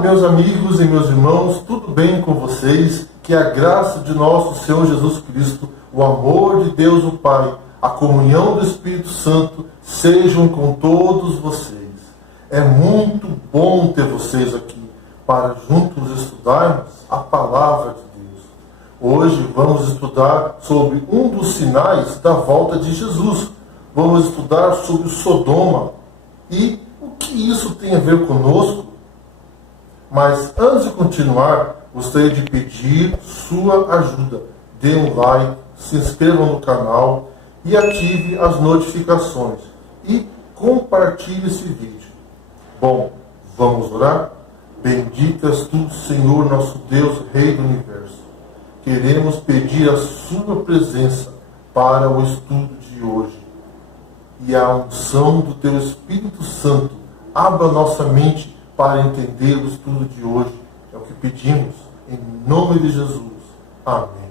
meus amigos e meus irmãos, tudo bem com vocês? Que a graça de nosso Senhor Jesus Cristo, o amor de Deus o Pai, a comunhão do Espírito Santo sejam com todos vocês. É muito bom ter vocês aqui para juntos estudarmos a Palavra de Deus. Hoje vamos estudar sobre um dos sinais da volta de Jesus. Vamos estudar sobre Sodoma e o que isso tem a ver conosco. Mas antes de continuar, gostaria de pedir sua ajuda. Dê um like, se inscreva no canal e ative as notificações. E compartilhe esse vídeo. Bom, vamos orar? Bendito és tu, Senhor, nosso Deus, Rei do Universo. Queremos pedir a sua presença para o estudo de hoje. E a unção do teu Espírito Santo abra nossa mente para entender o estudo de hoje. É o que pedimos, em nome de Jesus. Amém.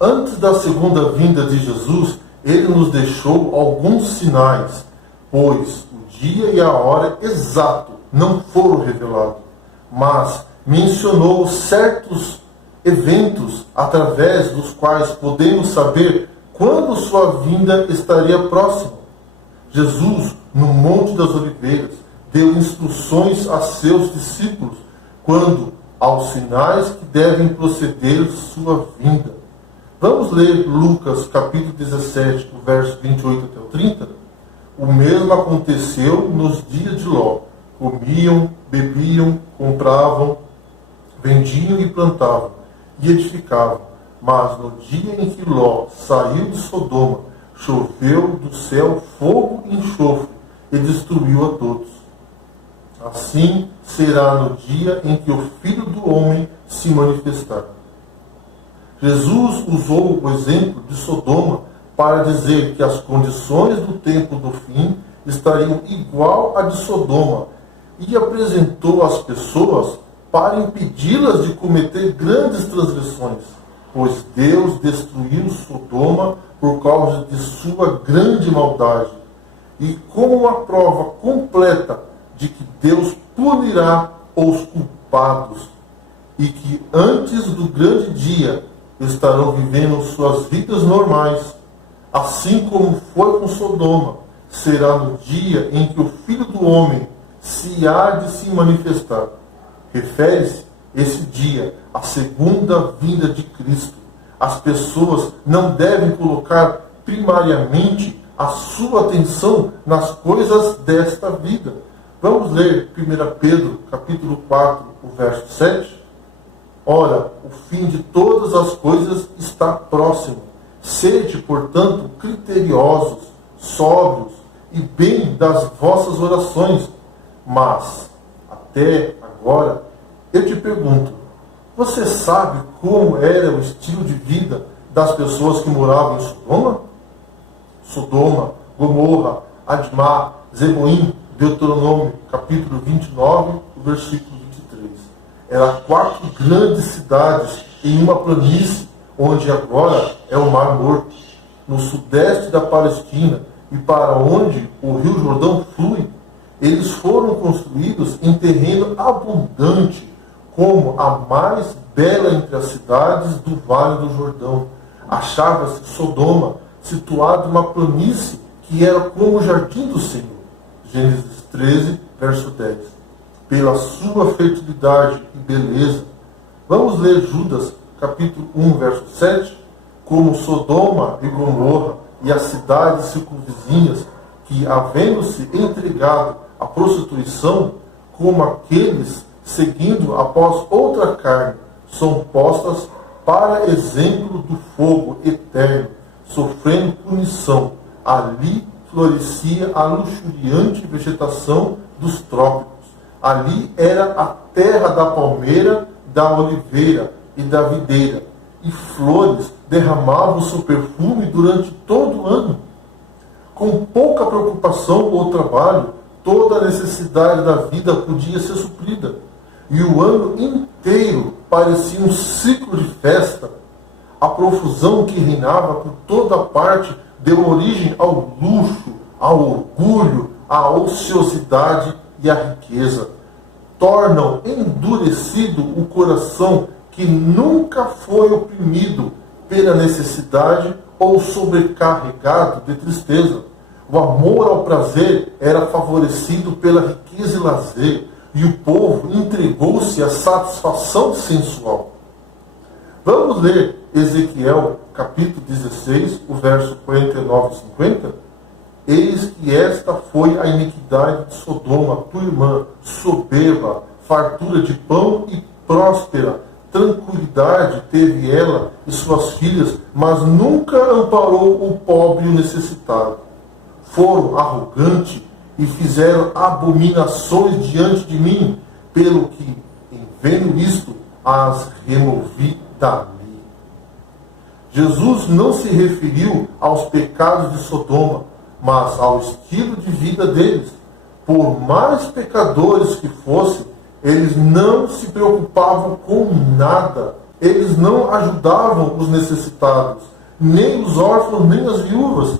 Antes da segunda vinda de Jesus, ele nos deixou alguns sinais, pois o dia e a hora exato não foram revelados, mas mencionou certos eventos através dos quais podemos saber quando sua vinda estaria próxima. Jesus, no Monte das Oliveiras, deu instruções a seus discípulos quando aos sinais que devem proceder sua vinda. Vamos ler Lucas capítulo 17, o verso 28 até o 30? O mesmo aconteceu nos dias de Ló. Comiam, bebiam, compravam, vendiam e plantavam, e edificavam. Mas no dia em que Ló saiu de Sodoma, choveu do céu fogo e enxofre, e destruiu a todos. Assim será no dia em que o Filho do Homem se manifestar. Jesus usou o exemplo de Sodoma para dizer que as condições do tempo do fim estariam igual à de Sodoma e apresentou as pessoas para impedi-las de cometer grandes transgressões, pois Deus destruiu Sodoma por causa de sua grande maldade. E como uma prova completa de que Deus punirá os culpados e que antes do grande dia estarão vivendo suas vidas normais, assim como foi com Sodoma, será no dia em que o Filho do Homem se há de se manifestar. Refere-se esse dia à segunda vinda de Cristo. As pessoas não devem colocar primariamente a sua atenção nas coisas desta vida. Vamos ler 1 Pedro, capítulo 4, o verso 7. Ora, o fim de todas as coisas está próximo. Sede, portanto, criteriosos, sóbrios e bem das vossas orações. Mas, até agora, eu te pergunto, você sabe como era o estilo de vida das pessoas que moravam em Sodoma? Sodoma, Gomorra, Admá, Zeboim, Deuteronômio, capítulo 29, versículo 23. Eram 4 grandes cidades em uma planície, onde agora é o Mar Morto, no sudeste da Palestina e para onde o Rio Jordão flui. Eles foram construídos em terreno abundante, como a mais bela entre as cidades do Vale do Jordão. Achava-se Sodoma, situado em uma planície que era como o jardim do Senhor. Gênesis 13, verso 10. Pela sua fertilidade e beleza. Vamos ler Judas, capítulo 1, verso 7. Como Sodoma e Gomorra e as cidades circunvizinhas, que, havendo-se entregado à prostituição, como aqueles seguindo após outra carne, são postas para exemplo do fogo eterno, sofrendo punição. Ali florescia a luxuriante vegetação dos trópicos. Ali era a terra da palmeira, da oliveira e da videira, e flores derramavam seu perfume durante todo o ano. Com pouca preocupação ou trabalho, toda a necessidade da vida podia ser suprida, e o ano inteiro parecia um ciclo de festa. A profusão que reinava por toda parte deu origem ao luxo, ao orgulho, à ociosidade e à riqueza. tornam endurecido o coração que nunca foi oprimido pela necessidade ou sobrecarregado de tristeza. O amor ao prazer era favorecido pela riqueza e lazer, e o povo entregou-se à satisfação sensual. Vamos ler Ezequiel, capítulo 16, o verso 49 e 50? Eis que esta foi a iniquidade de Sodoma, tua irmã, soberba, fartura de pão e próspera, tranquilidade teve ela e suas filhas, mas nunca amparou o pobre e o necessitado. Foram arrogantes e fizeram abominações diante de mim, pelo que, em vendo isto, as removi dali. Jesus não se referiu aos pecados de Sodoma, mas ao estilo de vida deles. Por mais pecadores que fossem, eles não se preocupavam com nada. Eles não ajudavam os necessitados, nem os órfãos, nem as viúvas.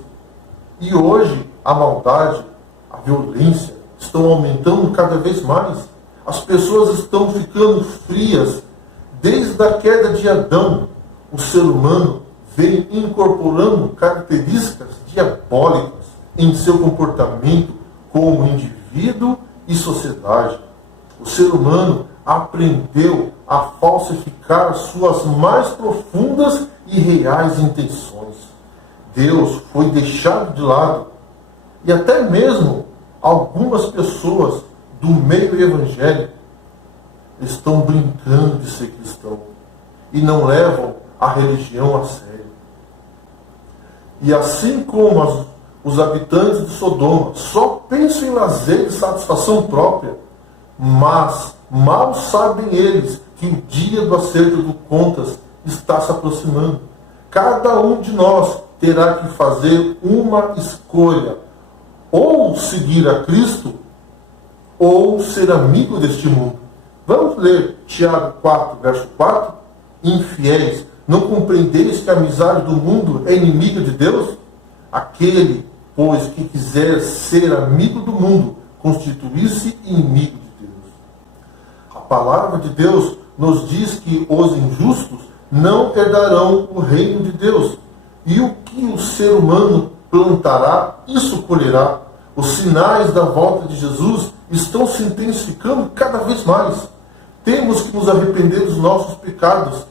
E hoje a maldade, a violência estão aumentando cada vez mais. As pessoas estão ficando frias. Desde a queda de Adão, o ser humano vem incorporando características diabólicas em seu comportamento como indivíduo e sociedade. O ser humano aprendeu a falsificar suas mais profundas e reais intenções. Deus foi deixado de lado. E até mesmo algumas pessoas do meio evangélico estão brincando de ser cristão e não levam a religião a sério. E assim como os habitantes de Sodoma só pensam em lazer e satisfação própria, mas mal sabem eles que o dia do acerto de contas está se aproximando. Cada um de nós terá que fazer uma escolha: ou seguir a Cristo, ou ser amigo deste mundo. Vamos ler Tiago 4, verso 4? Infiéis, não compreendeis que a amizade do mundo é inimiga de Deus? Aquele, pois, que quiser ser amigo do mundo, constituir-se inimigo de Deus. A palavra de Deus nos diz que os injustos não herdarão o reino de Deus. E o que o ser humano plantará, isso colherá. Os sinais da volta de Jesus estão se intensificando cada vez mais. Temos que nos arrepender dos nossos pecados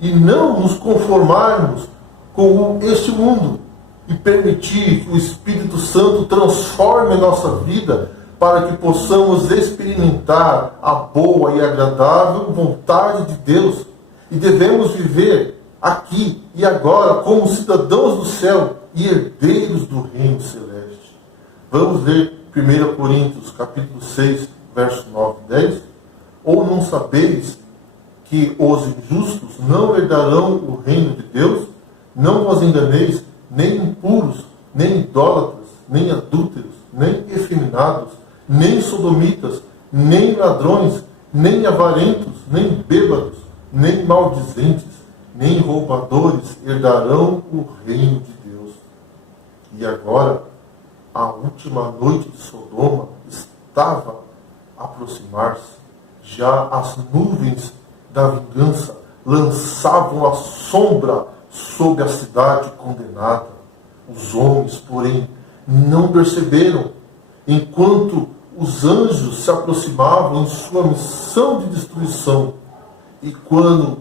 e não nos conformarmos com este mundo e permitir que o Espírito Santo transforme a nossa vida para que possamos experimentar a boa e agradável vontade de Deus. E devemos viver aqui e agora como cidadãos do céu e herdeiros do reino celeste. Vamos ler 1 Coríntios capítulo 6, verso 9 e 10. Ou não sabeis que os injustos não herdarão o reino de Deus? Não vos enganeis, nem impuros, nem idólatras, nem adúlteros, nem efeminados, nem sodomitas, nem ladrões, nem avarentos, nem bêbados, nem maldizentes, nem roubadores herdarão o reino de Deus. E agora, a última noite de Sodoma estava a aproximar-se. Já as nuvens da vingança lançavam a sombra sobre a cidade condenada. Os homens, porém, não perceberam, enquanto os anjos se aproximavam em sua missão de destruição. E quando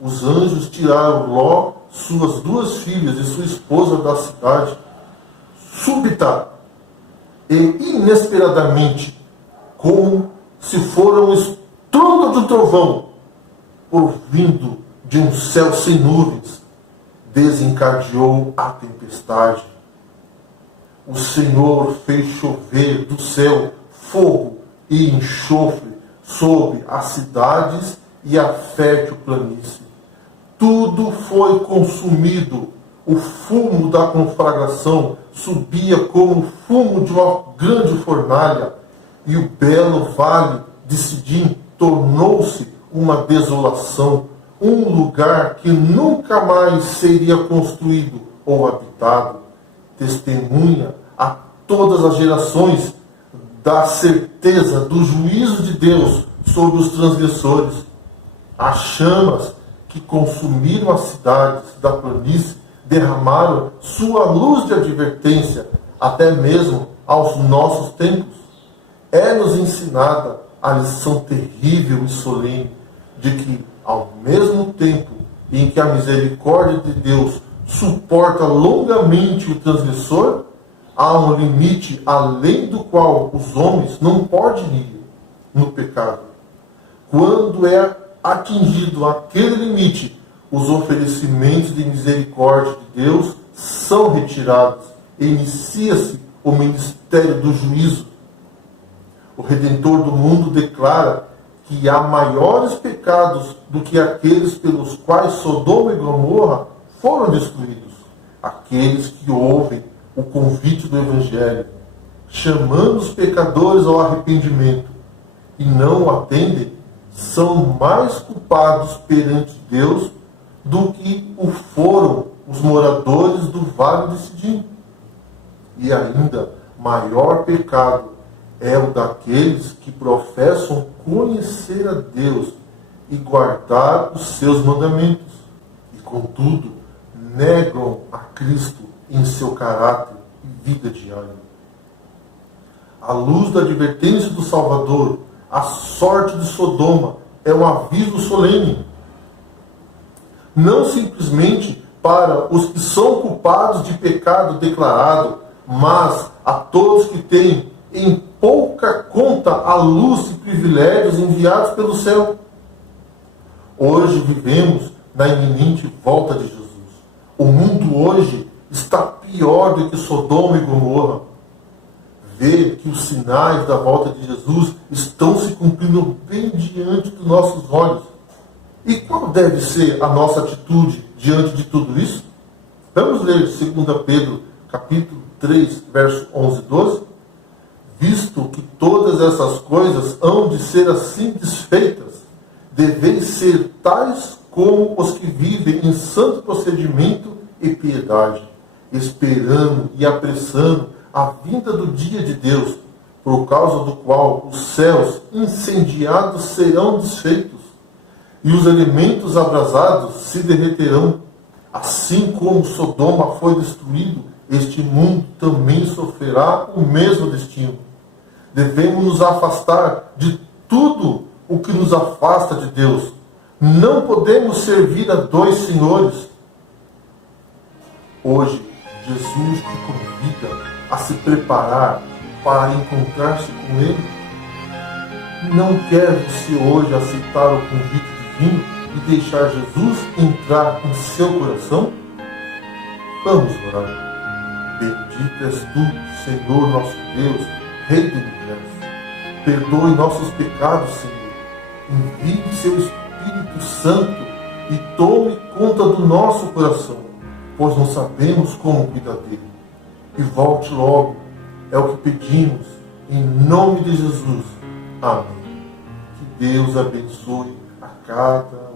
os anjos tiraram Ló, suas duas filhas e sua esposa da cidade, súbita e inesperadamente, como se fora um estrondo do trovão, provindo de um céu sem nuvens, desencadeou a tempestade. O Senhor fez chover do céu fogo e enxofre sobre as cidades e a fértil planície. Tudo foi consumido. O fumo da conflagração subia como o fumo de uma grande fornalha, e o belo vale de Sidim tornou-se uma desolação, um lugar que nunca mais seria construído ou habitado. Testemunha a todas as gerações da certeza do juízo de Deus sobre os transgressores. As chamas que consumiram as cidades da planície derramaram sua luz de advertência até mesmo aos nossos tempos. É-nos ensinada a lição terrível e solene de que, ao mesmo tempo em que a misericórdia de Deus suporta longamente o transgressor, há um limite além do qual os homens não podem ir no pecado. Quando é atingido aquele limite, os oferecimentos de misericórdia de Deus são retirados e inicia-se o ministério do juízo. O Redentor do mundo declara que há maiores pecados do que aqueles pelos quais Sodoma e Gomorra foram destruídos. Aqueles que ouvem o convite do Evangelho, chamando os pecadores ao arrependimento e não o atendem, são mais culpados perante Deus do que o foram os moradores do Vale de Sidim. E ainda maior pecado é o daqueles que professam conhecer a Deus e guardar os seus mandamentos, e contudo negam a Cristo em seu caráter e vida diária. À luz da advertência do Salvador, a sorte de Sodoma é um aviso solene, não simplesmente para os que são culpados de pecado declarado, mas a todos que têm em pouca conta a luz e privilégios enviados pelo céu. Hoje vivemos na iminente volta de Jesus. O mundo hoje está pior do que Sodoma e Gomorra. Vê que os sinais da volta de Jesus estão se cumprindo bem diante dos nossos olhos. E qual deve ser a nossa atitude diante de tudo isso? Vamos ler 2 Pedro, capítulo 3, verso 11 e 12. Visto que todas essas coisas hão de ser assim desfeitas, deveis ser tais como os que vivem em santo procedimento e piedade, esperando e apressando a vinda do dia de Deus, por causa do qual os céus incendiados serão desfeitos, e os elementos abrasados se derreterão. Assim como Sodoma foi destruído, este mundo também sofrerá o mesmo destino. Devemos nos afastar de tudo o que nos afasta de Deus. Não podemos servir a dois senhores. Hoje, Jesus te convida a se preparar para encontrar-se com Ele. Não quer você hoje aceitar o convite divino e deixar Jesus entrar em seu coração? Vamos orar. Bendito és tu, Senhor nosso Deus, Rei do Universo. Perdoe nossos pecados, Senhor. Envie seu Espírito Santo e tome conta do nosso coração, pois não sabemos como cuidar dele. E volte logo, é o que pedimos, em nome de Jesus. Amém. Que Deus abençoe a cada